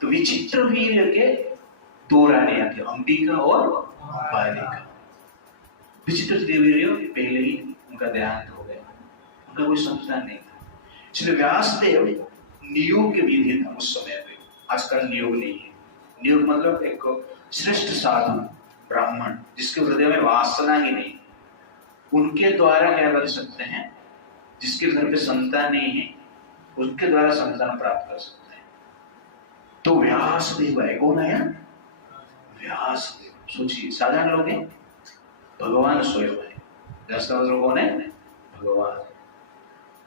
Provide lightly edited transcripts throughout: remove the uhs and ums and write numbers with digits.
तो विचित्र वीर्य के दो रानियां थी, अंबिका और बालिका। विचित्र वीर्य पहले ही उनका देहांत हो गया, उनका कोई संतान नहीं था। इसलिए व्यासदेव नियोग के विधि था उस समय पे, आजकल नियोग नहीं है। नियोग मतलब एक श्रेष्ठ साधु ब्राह्मण जिसके हृदय में वासना ही नहीं, उनके द्वारा क्या कर सकते हैं, जिसके घर पे संतान नहीं है उनके द्वारा संतान प्राप्त कर सकते हैं। तो व्यासदेव है, कौन है? व्यासदेव। सोचिए, साधारण लोग हैं, भगवान स्वयं है। व्यासदेव कौन है? भगवान।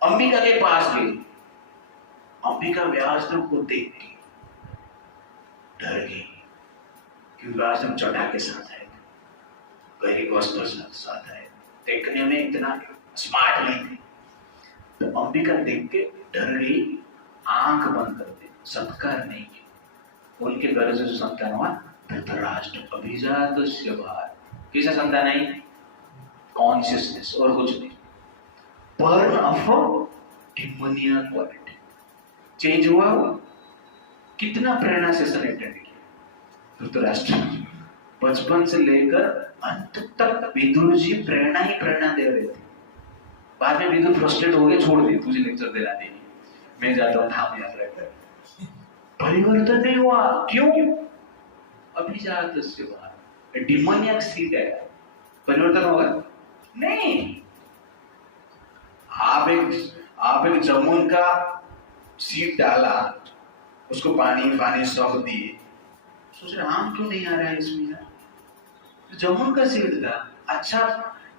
अंबिका के पास गई, अंबिका व्यासदेव को देख के डर गई, क्योंकि व्यासदेव चढ़ा के साथ है, गहरे वस्त्र साथ है, देखने में इतना स्मार्ट नहीं थे। तो अंबिका देख के डर गई, आंख बंद कर दी, सत्कार नहीं किया। उनके घर से जो संतान हुआ धृतराष्ट्र अभिजातस्य भार, कैसा संतान है? कॉन्शियसनेस और कुछ नहीं, burn of demoniac quality. Change हुआ वो, कितना प्रेरणा सेशन अटेंड किया धृतराष्ट्र, बचपन से लेकर अंत तक विदुर जी प्रेरणा ही प्रेरणा दे रहे थे। बाद में विदुर फ्रस्ट्रेट हो गए, छोड़ दिए, तुझे लेक्चर देना नहीं, मैं जाता हूँ, धाम याद रहता। परिवर्तन नहीं हुआ, क्यों? अभिजातस्य भार, डिमोनियक सीड है, परिवर्तन होगा नहीं। आप एक जामुन का सीड डाला, उसको पानी सब दिए, सोच रहे आम क्यों नहीं आ रहा है इसमें यार? जामुन का सीड था, अच्छा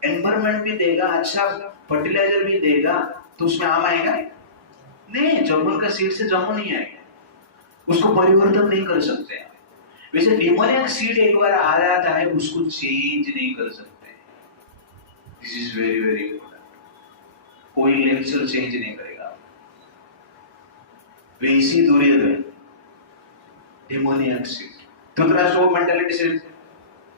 एनवायरमेंट भी देगा, अच्छा फर्टिलाइजर भी देगा, तो उसमें आम आएगा नहीं। जामुन का सीड से जामुन नहीं आएगा, उसको परिवर्तन नहीं कर सकते। वैसे डिमोनियक सीड एक बार आ जाता है, उसको चेंज नहीं कर सकते। This is very very important. कोई लेक्चर चेंज नहीं करेगा। वैसी दुर्योधन डिमोनियक सीड, धृतराष्ट्र वो मेंटालिटी से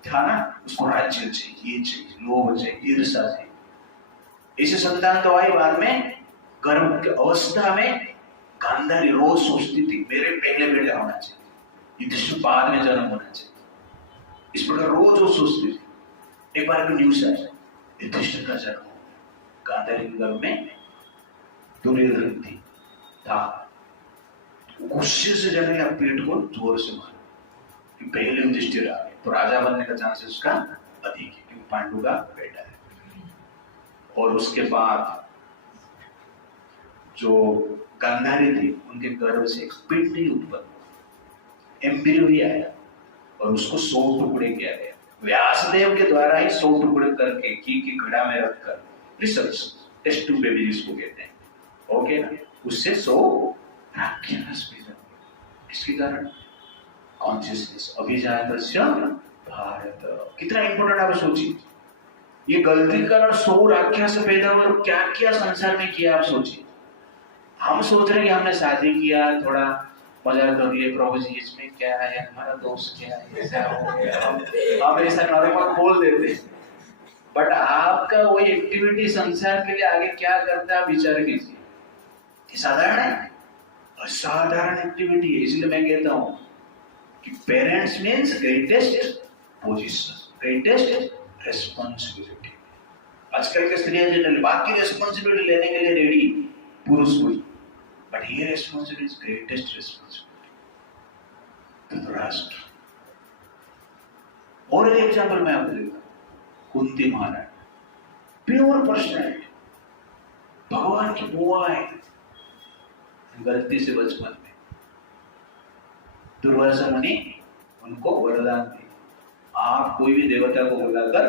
था ना, उसको राज्य चाहिए, ये चाहिए, लोभ चाहिए, ईर्ष्या चाहिए। इसे संतान तो आई बाद में, गर्भ की अवस्था में गांधारी रोज सोचती थी मेरे पहले बेटा होना चाहिए, युधिष्ठिर बाद में जन्म होना चाहिए। इस प्रकार रोज वो सोचती थी। एक बार न्यूज आया, युधिष्ठिर का जन्म हो गया, गांधारी के गर्भ में दुर्योधन था। गुस्से से जाने का पेट को जोर से मारा कि पहले युधिष्ठिर आ गए, तो राजा बनने का चांसेस उसका अधिक है, क्योंकि पांडु का बेटा है। और उसके बाद जो गांधारी थी, उनके गर्भ से एक पिंडी उत्पन्न, एम्ब्रियो ही आया, और उसको 100 टुकड़े किया गया। व्यासदेव के द्वारा ही 100 टुकड़े करके घी की घड़ा में रखकर, रिसर्च टेस्ट टू बेबी जिसको कहते हैं, ओके ना, उससे 100 राक्षस पैदा हुए। इसके कारण कॉन्शियसनेस, अभिजातस्य भारत। कितना इंपॉर्टेंट आप सोचिए, ये गलती के कारण 100 राक्षस पैदा हुए, और क्या क्या संसार में किया आप सोचिए। हम सोच रहे हैं कि हमने शादी किया, थोड़ा मजा कर लिए, प्रभु जी इसमें क्या है, हमारा दोस्त क्या है, ऐसा हो गया, हम ऐसा नॉर्मल बोल देते। बट आपका वही एक्टिविटी संसार के लिए आगे क्या करता है, आप विचार कीजिए। साधारण है, असाधारण एक्टिविटी है। इसलिए मैं कहता हूँ कि parents means greatest position, greatest responsibility. आजकल के स्त्रियां जनरल बाकी रेस्पॉन्सिबिलिटी लेने के लिए रेडी, पुरुष को, बट ये responsibility is greatest responsibility. Dhritarashtra. और एक एग्जाम्पल मैं आपको देता हूं, कुंती महारानी, प्योर पर्सनैलिटी, भगवान की बुआ है। गलती से बचपन में दुर्वासा मुनि उनको वरदान दिए, आप कोई भी देवता को बुलाकर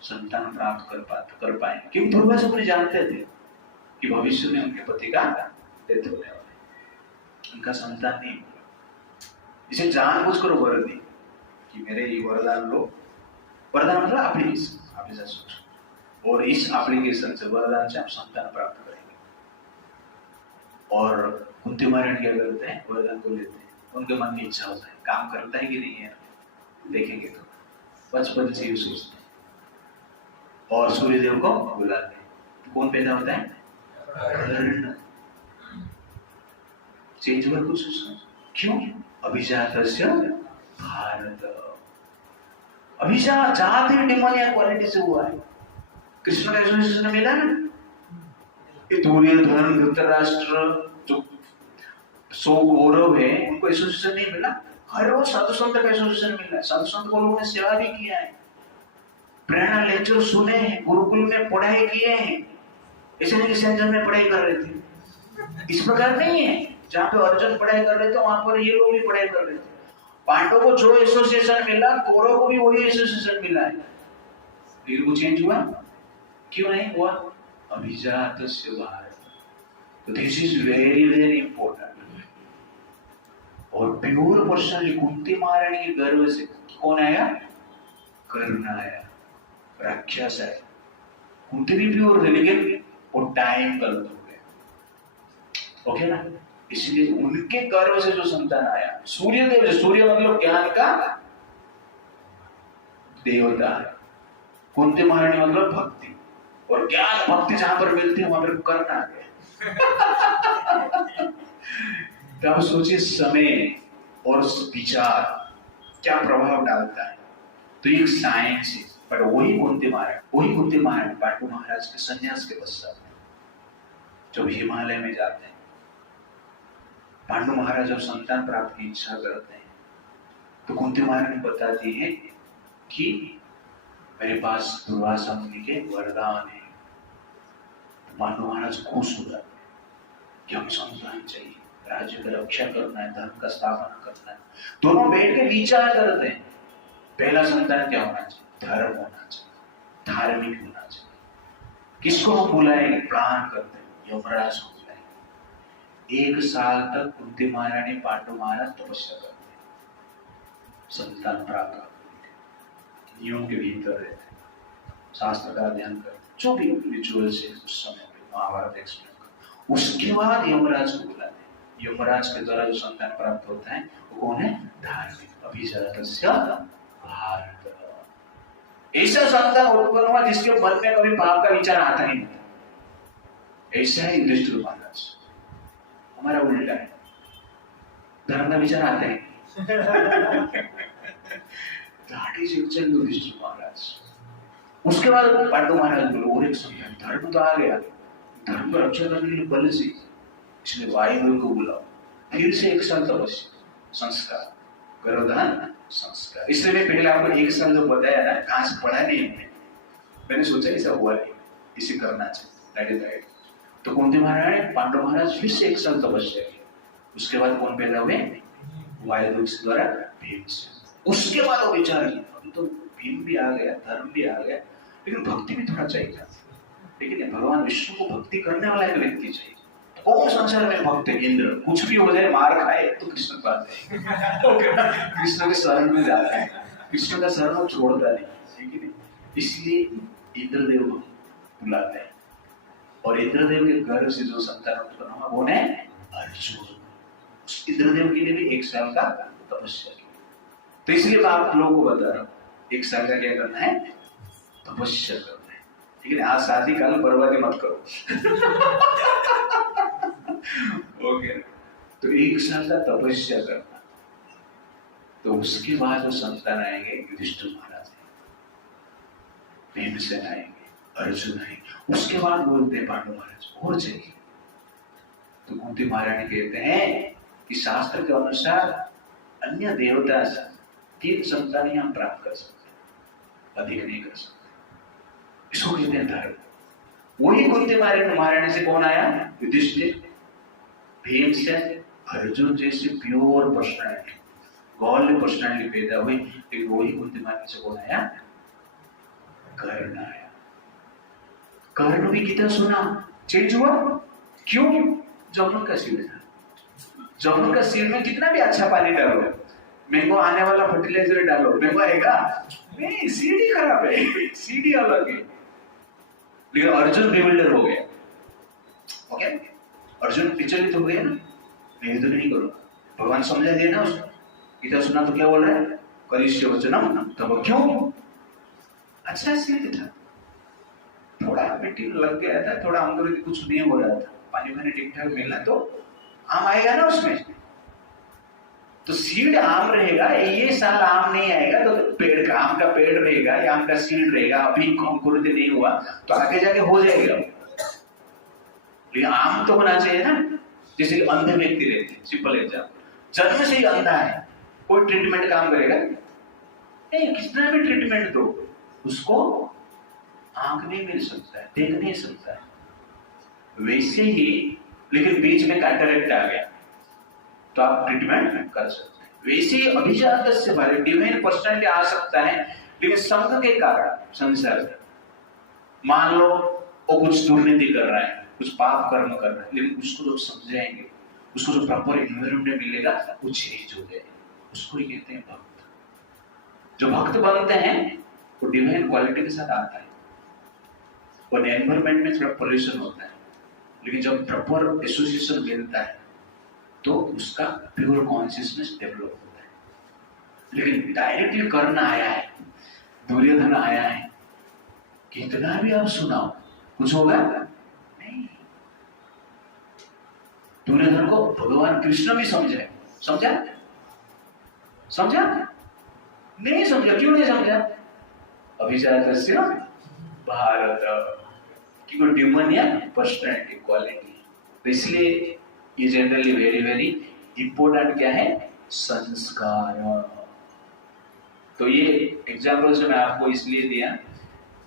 संतान प्राप्त कर पाए, क्योंकि दुर्वासा मुनि जानते थे कि भविष्य में उनके पति का डेथ होने वाला है, उनका संतान नहीं होगा। इसे जानबूझकर वर दी कि मेरे ये वरदान लो। वरदान मतलब एप्लीकेशन, आप ऐसा सोचो, और इस एप्लीकेशन से, वरदान से आप संतान प्राप्त करेंगे। और कुंती महारानी क्या करते हैं, वरदान को लेते हैं, उनके मन की इच्छा होता है, काम करता है कि नहीं है देखेंगे। तो बचपन से ही सोचते हैं, और सूर्यदेव को बुलाते हैं, तो कौन पैदा होता है? चेंज हुआ कुछ, क्यों? अभिजातस्य भारत। अभिजात जात ही डिमोनिया क्वालिटी से हुआ है। कृष्ण का एसोसिएशन मिला ना, ये दुर्योधन धृतराष्ट्र जो 100 कौरव है उनको एसोसिएशन नहीं मिला, हर वो साधु संत का एसोसिएशन मिला। साधु संत को लोगों ने सेवा भी किया है, प्रेरणा लेक्चर सुने हैं, गुरुकुल में पढ़ाई किए हैं। ऐसे नहीं सेंटर में पढ़ाई कर रहे थे, इस प्रकार नहीं है। जहाँ पे अर्जुन पढ़ाई कर रहे थे वहां पर ये लोग भी पढ़ाई कर रहे थे। पांडवों को जो एसोसिएशन मिला, कौरव को भी वही एसोसिएशन मिला है। फिर वो चेंज हुआ क्यों नहीं हुआ? अभिजातस्य भारत। तो this is very very important. और प्योर पर्सनली कुंती महारानी के गर्भ से कौन आया? कर्ण आया, राक्षस आया। कुंती भी प्योर थे लेकिन वो टाइम गलत हो गया, ओके ना? इसलिए उनके गर्भ से जो संतान आया, सूर्य देव, सूर्य मतलब ज्ञान का देवता है, कुंती महारानी मतलब भक्ति, और ज्ञान भक्ति जहां पर मिलती है वहां पर कर्ण आ गया। तो आप सोचिए समय और विचार क्या प्रभाव डालता है। तो एक साइंस है, पर वही कुंती महाराज पांडु महाराज के संन्यास के पश्चात जब हिमालय में जाते हैं, पांडु महाराज जब संतान प्राप्त की इच्छा करते हैं तो कुंती महारानी बताती है कि मेरे पास दुर्वासा मुनि के वरदान है। पांडु महाराज खुश हो जाते हैं कि हमें संतान चाहिए, राज्य की रक्षा करना है, धर्म का स्थापना करना है। दोनों बैठ के विचार करते हैं पहला संतान क्या होना चाहिए? धर्म होना चाहिए, धार्मिक होना चाहिए। किसको हम बुलाएंगे? प्राण करते हैं, यमराज को बुलाएंगे। 1 साल तक कुंती महारानी पांडु महाराज तपस्या करते हैं, संतान प्राप्त करते हैं, नियम के भीतर रहते हैं, शास्त्र का अध्ययन करते हैं, जो भी रिचुअल्स है उस समय पे महाभारत एक्सप्लेन कर। उसके बाद यमराज को बुलाते हैं। यमराज के द्वारा जो संतान प्राप्त होता है वो कौन है? धार्मिक, अभिजातस्य भारत। ऐसा संतान उत्पन्न हुआ जिसके मन में कभी पाप का विचार आता ही नहीं। ऐसा है युधिष्ठिर महाराज। हमारा उल्टा है, धर्म का विचार आता है लाठी से चल युधिष्ठिर महाराज। उसके बाद पांडु महाराज बोले और एक संतान, धर्म तो आ गया, धर्म को रक्षा करने के लिए बल से, इसलिए वायुदेव को बुलाओ। फिर से 1 साल तपस्या, संस्कार, गर्भधान संस्कार। इसलिए मैं पहले आपको 1 साल जो बताया ना, कहां से पढ़ा नहीं मैंने सोचा ऐसा हुआ नहीं, इसे करना चाहिए, राइट। तो कुंती महाराज, पांडु महाराज फिर से 1 साल तपस्या की। उसके बाद कौन पैदा हुए? वायुदेव के द्वारा भीम से। उसके बाद वो विचार किया, अभी तो भीम भी आ गया, धर्म भी आ गया, लेकिन भक्ति भी थोड़ा चाहिए। लेकिन भगवान विष्णु को भक्ति करने वाला एक व्यक्ति चाहिए। कौन संसार में भक्त है? इंद्र। कुछ भी हो जाए, मार खाए तो कृष्ण के पास जाए, कृष्ण के शरण में जाता है, कृष्ण का शरण छोड़ता नहीं। इसलिए इंद्रदेव को बुलाते हैं, और इंद्रदेव के गर्भ से जो संतान उत्पन्न हुआ वो है अर्जुन। इंद्रदेव के लिए भी 1 साल का तपस्या की। तो इसलिए मैं आप लोगों को बता रहा हूँ 1 साल का क्या करना है? तपस्या करना है, ठीक है? आज शादी काल बर्बादी मत करो। ओके, तो 1 साल का तपस्या करना। तो उसके बाद जो संतान आएंगे, युधिष्ठिर महाराज, भीमसेन आएंगे, अर्जुन आएंगे। उसके बाद बोलते हैं पांडु महाराज और चाहिए। तो कुंती महारानी कहते हैं कि शास्त्र के अनुसार अन्य देवता से 3 संतान हम प्राप्त कर सकते हैं, अधिक नहीं कर सकते। इसको कहते हैं धर्म। वही कुंती महारानी से कौन आया? युधिष्ठिर, भीमसेन, अर्जुन जैसे प्योर पर्सनालिटी, गॉडली पर्सनालिटी पैदा हुई। लेकिन वही कुंती महारानी से कौन आया? कर्ण आया। कर्ण भी कितना सुना चेंज हुआ, क्यों? जमुना का सीड था। जमुना का सीड में कितना भी अच्छा पानी डालो, मैंगो आने वाला फर्टिलाइजर डालो, मैंगो आएगा नहीं, सीड ही खराब है, सीड ही अलग है। लेकिन अर्जुन बिल्डर हो गया, ओके? अर्जुन विचलित हो गया ना, मैं युद्ध नहीं करूंगा। भगवान समझा दिया ना उसको, गीता सुना तो क्या बोल रहा है? करिष्य वचनम तब। क्यों? अच्छा सीड था, थोड़ा मिट्टी लग गया था, थोड़ा अंदर कुछ नहीं हो रहा था, पानी वानी ठीक ठाक मिलना तो आम आएगा ना उसमें। तो सीड आम रहेगा, ये साल आम नहीं आएगा तो पेड़ का, आम का पेड़ रहेगा या आम का सीड रहेगा, अभी अंकुरित नहीं हुआ तो आगे जाके हो जाएगा। लेकिन आम तो होना चाहिए ना। जैसे अंधे व्यक्ति रहते हैं, सिंपल एग्जाम्पल, जन्म से ही अंधा है, कोई ट्रीटमेंट काम करेगा नहीं, कितना भी ट्रीटमेंट दो उसको आंख नहीं मिल सकता है, देख नहीं सकता है। वैसे ही लेकिन बीच में कैटरेक्ट आ गया तो आप ट्रीटमेंट कर सकते हैं। वैसे ही अभिजात से भरे डिवाइन पर्सनैलिटी आ सकता है, लेकिन संघ के कारण संसार में मान लो वो कुछ दुर्नीति कर रहा है, कुछ पाप कर्म कर रहा है, लेकिन उसको जो समझाएंगे, उसको जो प्रॉपर एनवायरमेंट मिलेगा वो चेंज हो जाएगा, उसको ही कहते हैं भक्त। जो भक्त बनते हैं वो डिवाइन क्वालिटी के साथ आता है। और एनवायरमेंट में थोड़ा पोल्यूशन होता है, लेकिन जब प्रॉपर एसोसिएशन मिलता है तो उसका प्योर कॉन्शियसनेस डेवलप होता है। लेकिन डायरेक्टली करना आया है, दुर्योधन आया है, कितना भी आप सुनाओ कुछ होगा नहीं। दुर्योधन को भगवान कृष्ण भी समझे, समझा समझा नहीं समझा, क्यों नहीं समझा? अभिजात भारत की कोई ड्यूमन या पर्सनैलिटी क्वालिटी। तो इसलिए ये जनरली वेरी वेरी इंपॉर्टेंट क्या है, संस्कार। तो ये एग्जाम्पल जो मैं आपको इसलिए दिया,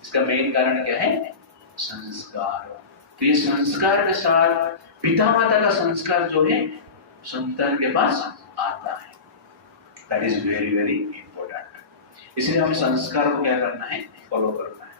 इसका मेन कारण क्या है, संस्कार। तो ये संस्कार के साथ पिता माता का संस्कार जो है संतान के पास आता है, that is very very important. इसलिए हमें संस्कार को क्या करना है, फॉलो करना है।